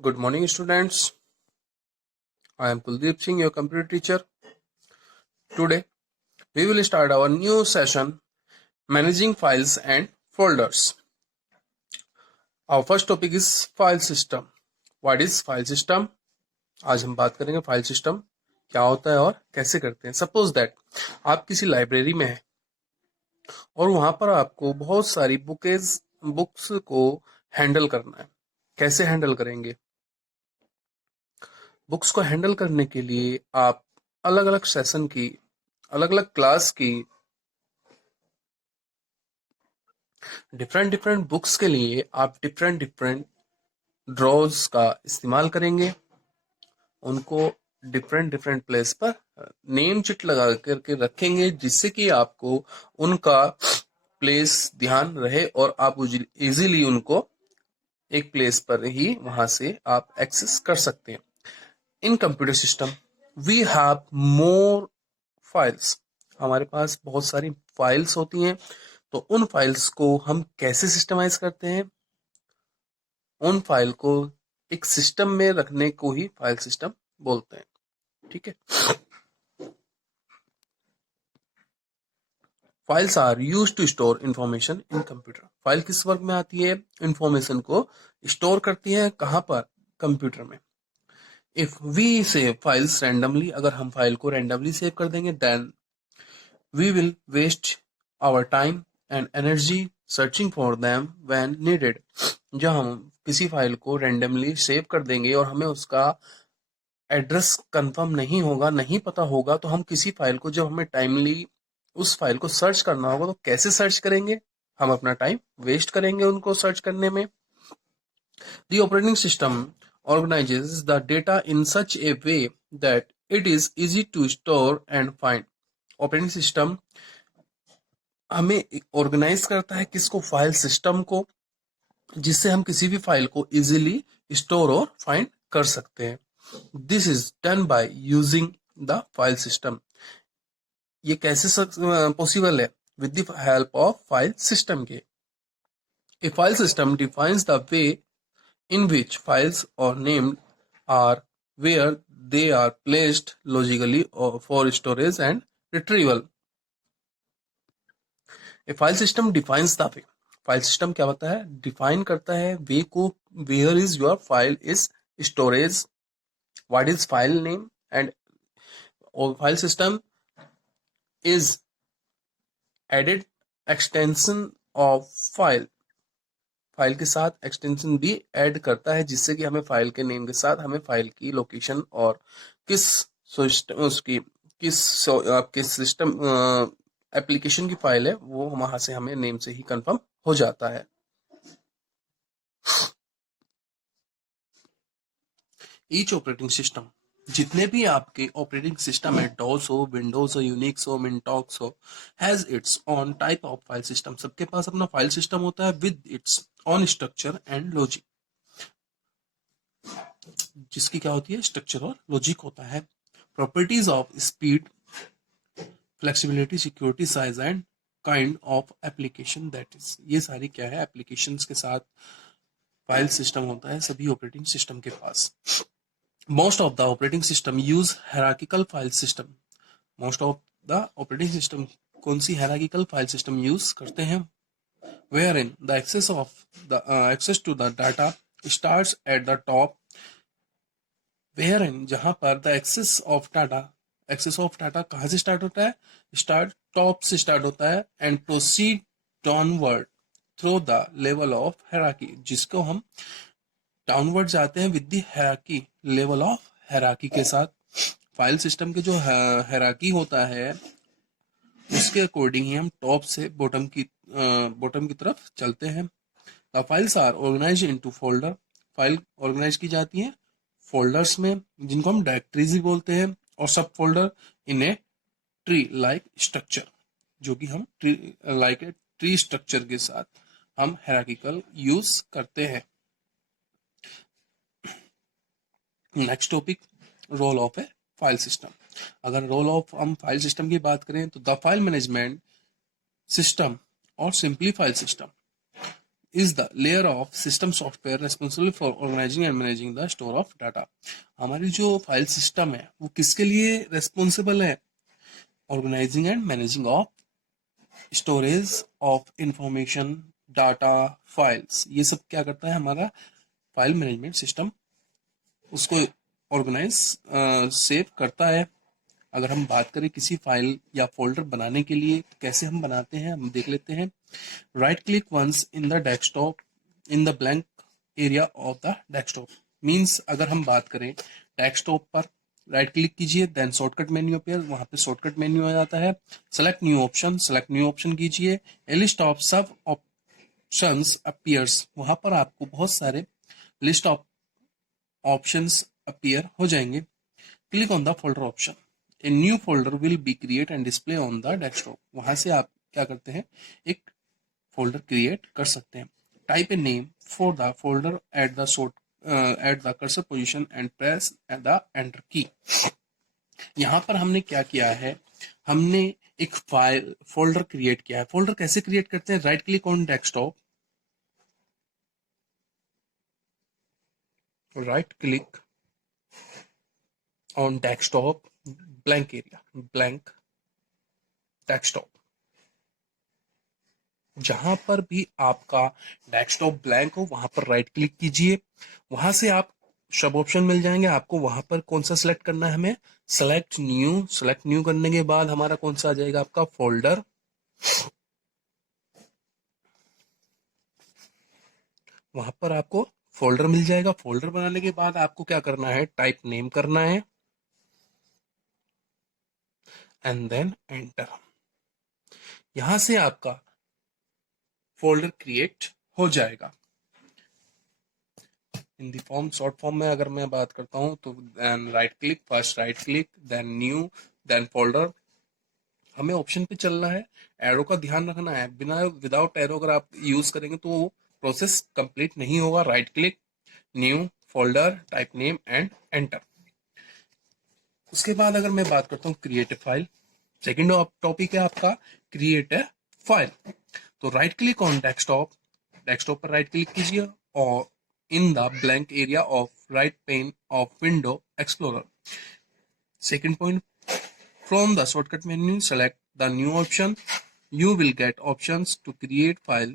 Good morning, students. I am Kuldeep Singh, your computer teacher. Today, we will start our new session, Managing Files and Folders. Our first topic is File System. What is File System? आज हम बात करेंगे file system क्या होता है और कैसे करते हैं. सपोज दैट आप किसी लाइब्रेरी में हैं और वहां पर आपको बहुत सारी बुक्स को हैंडल करना है. कैसे हैंडल करेंगे? बुक्स को हैंडल करने के लिए आप अलग अलग सेशन की, अलग अलग क्लास की, डिफरेंट बुक्स के लिए आप डिफरेंट ड्रॉज का इस्तेमाल करेंगे. उनको डिफरेंट प्लेस पर नेम चिट लगा करके रखेंगे जिससे कि आपको उनका प्लेस ध्यान रहे और आप इजीली उनको एक प्लेस पर ही वहां से आप एक्सेस कर सकते हैं. In computer system we have more files. हमारे पास बहुत सारी फाइल्स होती हैं. तो उन फाइल्स को हम कैसे सिस्टमाइज करते हैं? उन फाइल को एक सिस्टम में रखने को ही फाइल सिस्टम बोलते हैं. ठीक है. Files are used to store information in computer. File किस वर्क में आती है? इंफॉर्मेशन को स्टोर करती है. कहां पर? कंप्यूटर में. If we save files randomly, अगर हम फाइल को रैंडमली सेव कर देंगे then we will waste our time and energy searching for them when needed. जब हम किसी फाइल को रैंडमली सेव कर देंगे और हमें उसका एड्रेस कंफर्म नहीं होगा, नहीं पता होगा, तो हम किसी फाइल को जब हमें टाइमली उस फाइल को सर्च करना होगा तो कैसे सर्च करेंगे? हम अपना टाइम वेस्ट करेंगे उनको सर्च करने में. The operating system organizes the data in such a way that it is easy to store and find. Operating system हमें ऑर्गेनाइज करता है किसको? फाइल सिस्टम को, जिससे हम किसी भी फाइल को इजीली स्टोर और फाइंड कर सकते हैं. This is done by using the file system. ये कैसे पॉसिबल है? With the help of file system के. A file system defines the way in which files or named are where they are placed logically for storage and retrieval. A file system defines the way. File system क्या होता है? Define करता है way को. Where is your file is storage, what is file name, and file system is added extension of file. File के साथ extension भी add करता है जिससे कि हमें फाइल के नेम के साथ हमें फाइल की लोकेशन और किस आपके सिस्टम एप्लीकेशन की फाइल है वो वहां से हमें नेम से ही कंफर्म हो जाता है. ईच ऑपरेटिंग सिस्टम, जितने भी आपके ऑपरेटिंग सिस्टम है, डॉस हो, विंडोज हो, यूनिक्स हो, मिनटॉक्स हो, has its on type of file system. सबके पास अपना फाइल सिस्टम होता है with its on structure and logic. जिसकी क्या होती है? स्ट्रक्चर और लॉजिक होता है. Properties of speed, flexibility, security, size and kind of application, that is, ये सारी क्या है? एप्लीकेशंस के साथ फाइल सिस्टम होता है सभी ऑपरेटिंग सिस्टम के पास. Most of the operating system use hierarchical file system. Most of the operating system कौन सी hierarchical file system use करते हैं? Wherein the access to the data starts at the top. Wherein जहां पर the access of data कहां से start होता है? Start top से start होता है and proceed downward through the level of hierarchy, जिसको हम डाउनवर्ड जाते हैं with the hierarchy, level of hierarchy के साथ. फाइल सिस्टम के जो हायरार्की होता है उसके अकॉर्डिंग ही हम टॉप से बॉटम की तरफ चलते हैं. The files are organized into folder. File organize की जाती है फोल्डर्स में जिनको हम डायरेक्टरीज भी बोलते हैं, और सब folder in a tree like structure, जो कि हम लाइक ए ट्री स्ट्रक्चर के साथ हम हायरार्किकल यूज करते हैं. Next topic, role of a file system. अगर रोल ऑफ हम फाइल सिस्टम की बात करें तो द फाइल मैनेजमेंट सिस्टम और simply file system. is the layer of system software responsible for organizing and managing the store of data. हमारी जो file system है वो किसके लिए रेस्पॉन्सिबल है? Organizing and managing of storage of information, data, files, ये सब क्या करता है? हमारा फाइल मैनेजमेंट सिस्टम उसको ऑर्गेनाइज सेव करता है। अगर हम बात करें किसी फाइल या फोल्डर बनाने के लिए तो कैसे हम बनाते हैं, हम देख लेते हैं। Right click once in the desktop in the blank area of the desktop. Means अगर हम बात करें डेस्कटॉप पर राइट क्लिक कीजिए, देन शॉर्टकट मेन्यू पे, वहां पे शॉर्टकट मेन्यू आ जाता है। सेलेक्ट न्यू ऑप्शन कीजिए। ए लिस्ट ऑफ सब ऑप्शंस अपीयर्स, वहां पर आपको बहुत सारे लिस्ट ऑफ ऑप्शंस अपीयर हो जाएंगे। Click on the folder option, a new folder will be create and display on the desktop. वहां से आप क्या करते हैं? एक फोल्डर क्रिएट कर सकते हैं। Type a name for the folder at the cursor position and press the enter की। यहां पर हमने क्या किया है? हमने एक फाइल फोल्डर क्रिएट किया है। फोल्डर कैसे क्रिएट करते हैं? Right click on desktop, right click on desktop, blank area, blank desktop. जहां पर भी आपका डेस्कटॉप ब्लैंक हो वहां पर राइट क्लिक कीजिए। वहां से आप सब ऑप्शन मिल जाएंगे। आपको वहां पर कौन सा सिलेक्ट करना है? हमें सेलेक्ट न्यू करने के बाद हमारा कौन सा आ जाएगा? आपका फोल्डर। वहां पर आपको फोल्डर मिल जाएगा। फोल्डर बनाने के बाद आपको क्या करना है? टाइप नेम करना है एंड देन एंटर। यहां से आपका फोल्डर क्रिएट हो जाएगा। In the form, short form में अगर मैं बात करता हूं तो right click, first right click, then new, then folder. हमें ऑप्शन पे चलना है, एरो का ध्यान रखना है। विदाउट एरो अगर आप यूज करेंगे तो वो प्रोसेस कंप्लीट नहीं होगा। Right click, new, folder, type name and enter. उसके बाद अगर मैं बात करता हूँ create a file, second topic है आपका क्रिएट ए फाइल। तो right click on desktop, desktop पर राइट क्लिक कीजिए और इन the blank area of right pain of window explorer. Second point, from the shortcut menu select the new option. You will get options to create file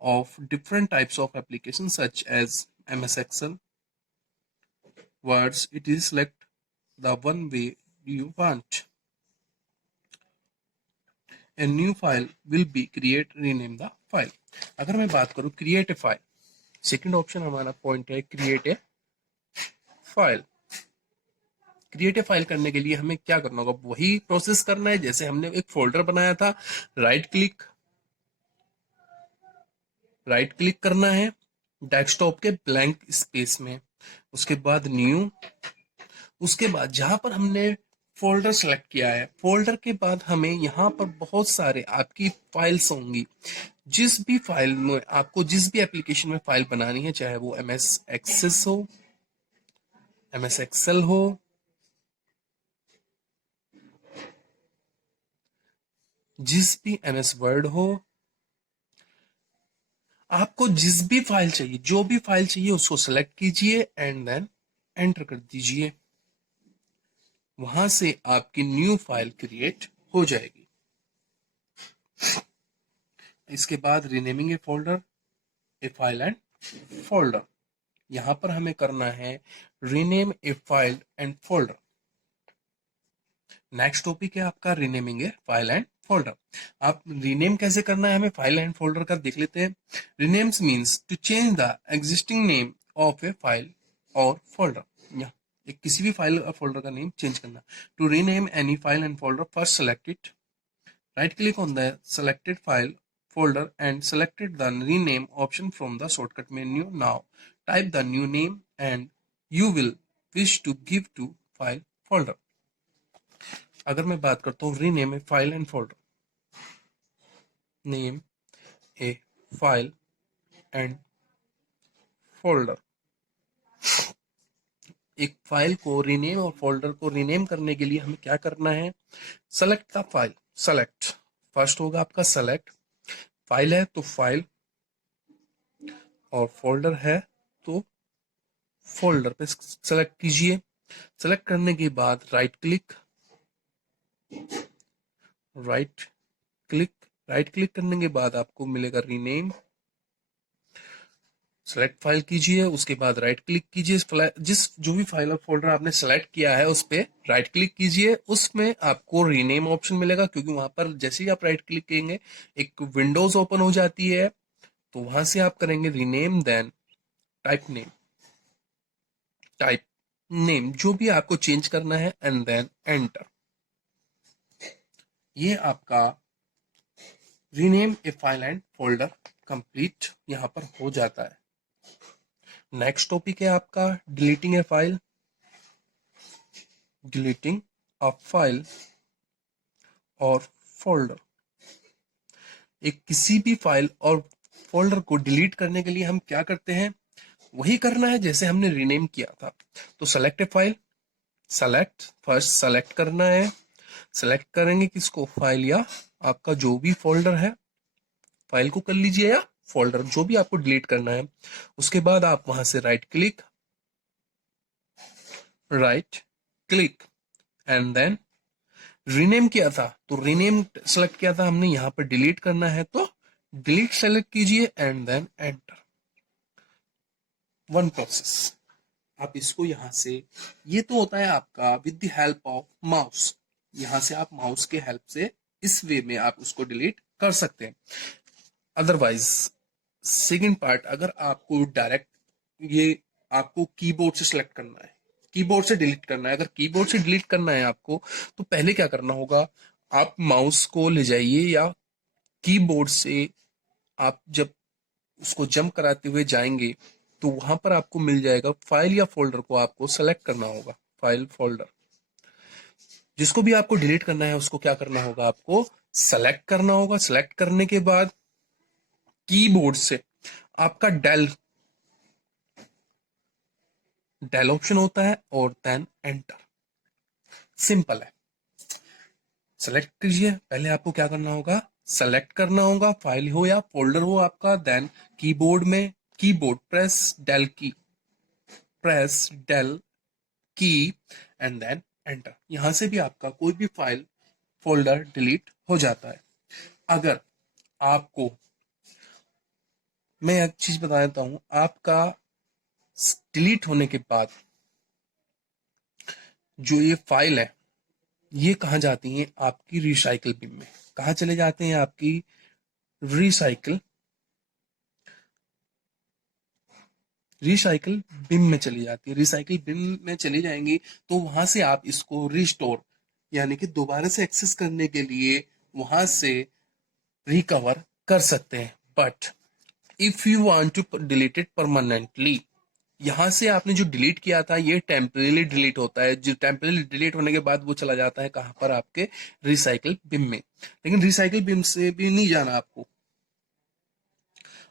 of different types of applications such as MS Excel, Words. It is select the one way you want. A new file will be create, rename the file. अगर मैं बात करूं create a file, second option हमारा point है create a file. Create a file करने के लिए हमें क्या करना होगा? वही प्रोसेस करना है जैसे हमने एक फोल्डर बनाया था। राइट क्लिक करना है डेस्कटॉप के ब्लैंक स्पेस में, उसके बाद न्यू, उसके बाद जहां पर हमने फोल्डर सेलेक्ट किया है, फोल्डर के बाद हमें यहाँ पर बहुत सारे आपकी फाइल्स होंगी। जिस भी फाइल में आपको जिस भी एप्लीकेशन में फाइल बनानी है, चाहे वो MS एक्सेस हो, MS एक्सेल हो, जिस भी MS वर्ड हो, आपको जिस भी फाइल चाहिए, जो भी फाइल चाहिए उसको सेलेक्ट कीजिए एंड देन एंटर कर दीजिए। वहां से आपकी न्यू फाइल क्रिएट हो जाएगी। इसके बाद renaming A folder, A file and folder. यहां पर हमें करना है rename a file and folder. Next topic है आपका renaming A file and folder. आप रीनेम कैसे करना है हमें फाइल एंड फोल्डर का देख लेते हैं। Renames means to change the existing name of a file और फोल्डर। एक किसी भी फाइल और फोल्डर का नेम चेंज करना। To rename any file and folder, first select it, right click on the selected file folder and selected the rename option from the shortcut menu. Now type the new name and you will wish to give to file folder. अगर मैं बात करता हूँ rename a file and folder, name A file and folder. एक file को rename और folder को rename करने के लिए हमें क्या करना है? Select the file, select first होगा आपका सेलेक्ट। फाइल है तो फाइल, और फोल्डर है तो फोल्डर पे सेलेक्ट कीजिए। सेलेक्ट करने के बाद right click, right click right click करने के बाद आपको मिलेगा रीनेम। सेलेक्ट फाइल कीजिए, उसके बाद राइट क्लिक कीजिए, जिस जो भी फाइल और फोल्डर आपने सेलेक्ट किया है उस पे राइट क्लिक कीजिए। उसमें आपको रीनेम ऑप्शन मिलेगा, क्योंकि वहां पर जैसे ही आप राइट क्लिक करेंगे एक विंडोज ओपन हो जाती है। तो वहां से आप करेंगे rename, then type name, type name जो भी आपको चेंज करना है, एंड देन एंटर। ये आपका rename a file and folder complete यहां पर हो जाता है। नेक्स्ट टॉपिक है आपका deleting a file. Deleting a file और फोल्डर, एक किसी भी फाइल और फोल्डर को डिलीट करने के लिए हम क्या करते हैं, वही करना है जैसे हमने रीनेम किया था। तो सेलेक्ट ए फाइल, सेलेक्ट फर्स्ट सेलेक्ट करना है। सेलेक्ट करेंगे किसको, फाइल या आपका जो भी फोल्डर है, फाइल को कर लीजिए या फोल्डर जो भी आपको डिलीट करना है। उसके बाद आप वहां से right click and then rename किया था तो रीनेम सेलेक्ट किया था हमने, यहां पर डिलीट करना है तो डिलीट सेलेक्ट कीजिए and then enter. One process. आप इसको यहां से, ये तो होता है आपका with the help of mouse. यहां से आप माउस के हेल्प से इस वे में आप उसको डिलीट कर सकते हैं। अदरवाइज सेकेंड पार्ट, अगर आपको डायरेक्ट ये आपको कीबोर्ड से सिलेक्ट करना है, कीबोर्ड से डिलीट करना है, अगर कीबोर्ड से डिलीट करना है आपको, तो पहले क्या करना होगा, आप माउस को ले जाइए या कीबोर्ड से आप जब उसको जंप कराते हुए जाएंगे तो वहां पर आपको मिल जाएगा फाइल या फोल्डर को आपको सेलेक्ट करना होगा। फाइल फोल्डर जिसको भी आपको डिलीट करना है उसको क्या करना होगा, आपको सेलेक्ट करना होगा। सेलेक्ट करने के बाद कीबोर्ड से आपका डेल डेल ऑप्शन होता है और देन एंटर। सिंपल है। सेलेक्ट कीजिए, पहले आपको क्या करना होगा, सेलेक्ट करना होगा, फाइल हो या फोल्डर हो आपका। देन कीबोर्ड में कीबोर्ड प्रेस डेल की एंड देन एंटर। यहां से भी आपका कोई भी फाइल फोल्डर डिलीट हो जाता है। अगर आपको, मैं एक चीज बता देता हूं, आपका डिलीट होने के बाद जो ये फाइल है ये कहाँ जाती है, आपकी रिसाइकल बिन में। कहाँ चले जाते हैं, आपकी रिसाइकल रिसाइकल बिन में चली जाती है। रिसाइकल बिन में चली जाएंगी तो वहां से आप इसको रिस्टोर यानी कि दोबारा से एक्सेस करने के लिए वहां से रिकवर कर सकते हैं। But if you want to delete it permanently, यहां से आपने जो डिलीट किया था ये टेम्परेली डिलीट होता है। जो टेम्परेली डिलीट होने के बाद वो चला जाता है कहां पर, आपके रिसाइकल बिन में। लेकिन रिसाइकल बिन से भी नहीं जाना आपको,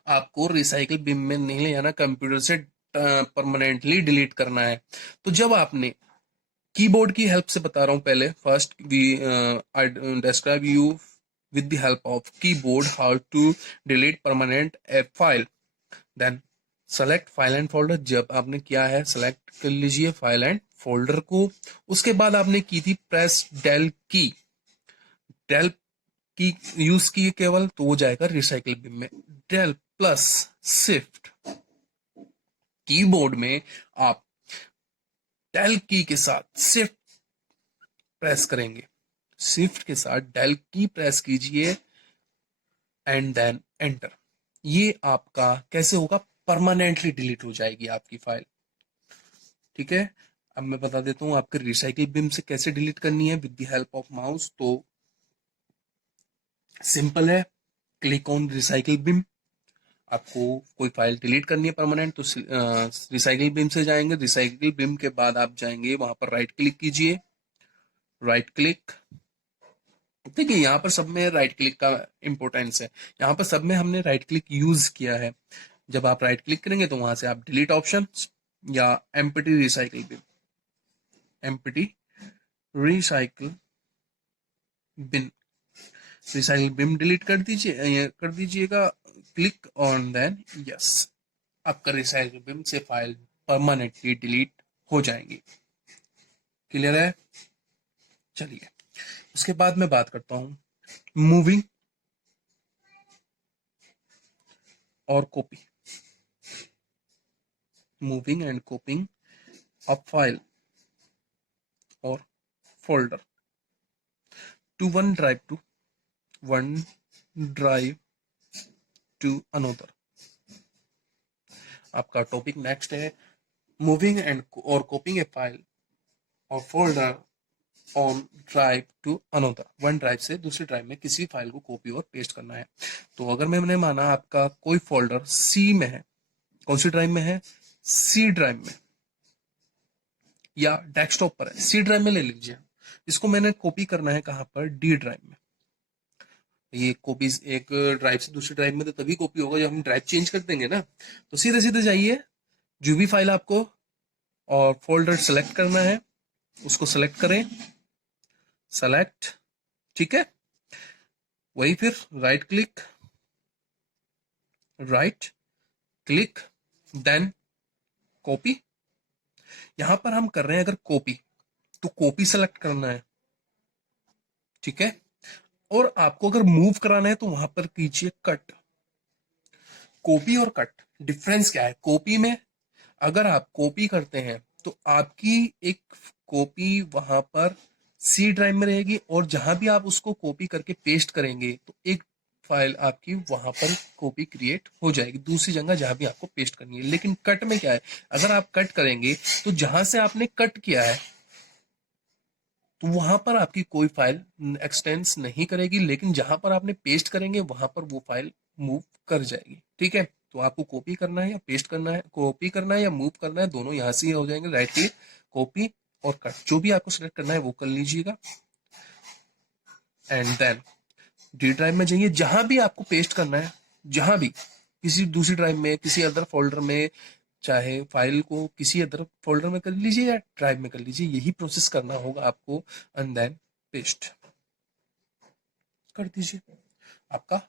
आपको रिसाइकल बिन में नहीं ले जाना, कंप्यूटर से परमानेंटली डिलीट करना है। तो जब आपने कीबोर्ड की हेल्प से बता रहा हूं, पहले first we I describe you with the help of keyboard how to delete permanent a file. Then select file and folder, जब आपने किया है सेलेक्ट कर लीजिए फाइल एंड फोल्डर को। उसके बाद आपने की थी प्रेस डेल की यूज की केवल, तो वो जाएगा रिसाइकल बिन में। डेल प्लस शिफ्ट, कीबोर्ड में आप डेल की के साथ शिफ्ट प्रेस करेंगे, शिफ्ट के साथ डेल की प्रेस कीजिए एंड देन एंटर। ये आपका कैसे होगा, परमानेंटली डिलीट हो जाएगी आपकी फाइल। ठीक है, अब मैं बता देता हूँ आपके रिसाइकिल बिन से कैसे डिलीट करनी है with the help of mouse. तो सिंपल है, क्लिक ऑन रिसाइकिल बिन। आपको कोई फाइल डिलीट करनी है परमानेंट तो रिसाइकिल बिन से जाएंगे। रिसाइकिल बिन के बाद आप जाएंगे वहां पर राइट क्लिक कीजिए, राइट क्लिक। देखिए यहाँ पर सब में राइट क्लिक का इंपॉर्टेंस है, यहाँ पर सब में हमने राइट क्लिक यूज किया है। जब आप राइट क्लिक करेंगे तो वहां से आप डिलीट ऑप्शन या empty recycle bin, empty recycle bin, recycle bin delete कर दीजिएगा, क्लिक ऑन देन यस। आपका रिसाइकल बिन से फाइल परमानेंटली डिलीट हो जाएंगी। क्लियर है? चलिए, उसके बाद मैं बात करता हूं मूविंग और copy. Moving and copying of file और folder to one drive to another. आपका टॉपिक नेक्स्ट है मूविंग एंड और कॉपिंग ए फाइल और folder on drive to another. One drive से दूसरी ड्राइव में किसी फाइल को कॉपी और पेस्ट करना है। तो अगर मैंने माना आपका कोई फोल्डर सी में है, कौन सी ड्राइव में है? सी ड्राइव में, या डेस्कटॉप पर है, सी ड्राइव में ले लीजिए। इसको मैंने कॉपी करना है कहां पर? डी ड्राइव में। ये कॉपी एक ड्राइव से दूसरी ड्राइव में तो तभी कॉपी होगा जब हम ड्राइव चेंज कर देंगे ना। तो सीधे सीधे जाइए, जो भी फाइल आपको और फोल्डर सेलेक्ट करना है उसको सेलेक्ट करें, सेलेक्ट, ठीक है। वही फिर राइट क्लिक देन कॉपी। यहां पर हम कर रहे हैं अगर कॉपी, तो कॉपी सेलेक्ट करना है, ठीक है। और आपको अगर मूव कराना है तो वहां पर कीजिए कट। कॉपी और कट डिफरेंस क्या है? कॉपी में अगर आप कॉपी करते हैं तो आपकी एक कॉपी वहां पर सी ड्राइव में रहेगी, और जहां भी आप उसको कॉपी करके पेस्ट करेंगे तो एक फाइल आपकी वहां पर कॉपी क्रिएट हो जाएगी दूसरी जगह जहां भी आपको पेस्ट करनी है। लेकिन कट में क्या है? अगर आप कट करेंगे तो जहां से आपने कट किया है तो वहां पर आपकी कोई फाइल एक्सटेंस नहीं करेगी, लेकिन जहां पर आपने पेस्ट करेंगे वहां पर वो फाइल मूव कर जाएगी, ठीक है। तो आपको कॉपी करना है या पेस्ट करना है, कॉपी करना है या मूव करना है, दोनों यहां से ही हो जाएंगे। राइट क्लिक, कॉपी और कट, जो भी आपको सिलेक्ट करना है वो कर लीजिएगा। एंड देन डी ड्राइव में जाइए, जहां भी आपको पेस्ट करना है, जहां भी किसी दूसरी ड्राइव में, किसी अदर फोल्डर में, चाहे फाइल को किसी अदर फोल्डर में कर लीजिए या ड्राइव में कर लीजिए, यही प्रोसेस करना होगा आपको। एंड देन पेस्ट कर दीजिए, आपका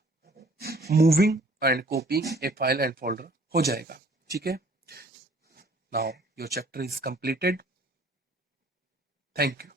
moving and कॉपिंग a file and folder हो जाएगा, ठीक है। Now your chapter is completed. Thank you.